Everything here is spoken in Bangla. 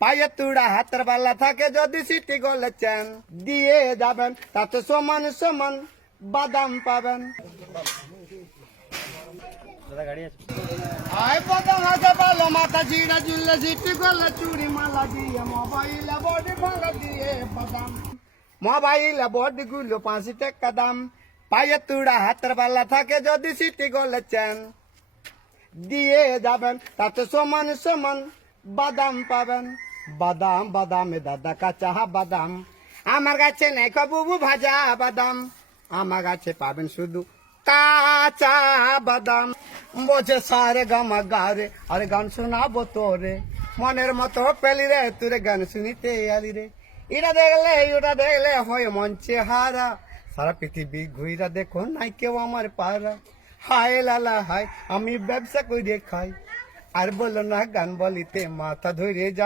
পায়ে তুড়া হাতের বালা থাকে যদি সিটি গোলে চেন দিয়ে যাবেন তাতে সমান সমান বাদাম পাবেন। আয় বাদাম হাতে ভালো মাথা ঝিড়া ঝুললে সিটি গোলে চুরি মালা দিয়ে মোবাইলে বডি ভাঙা দিয়ে বাদাম। মোবাইলে বডি গুলো 5 টাকা দাম। পায়ে তুড়া হাতের বালা থাকে যদি সিটি গোলে চেন দিয়ে যাবেন তাতে সমান সমান বাদাম পাবেন। বাদাম বাদামে দাদা কাঁচা বাদাম আমার কাছে নেই কবু ভাজা বাদাম, আমার কাছে পাবেন শুধু কাঁচা বাদাম। বোঝে সারে গামা গারে আরে গান শোনাবো তোরে মনের মতো পেলি রে তোরে গান শুনিতে আলি রে। এটা দেখলে ওটা দেখলে হয় মঞ্চে হারা সারা পৃথিবী ঘুইরা দেখো নাই কেউ আমার পারা। হায় লালা হায় আমি ব্যবসা করে খাই আর বলো না গান বলিতে মাথা ধরে যা।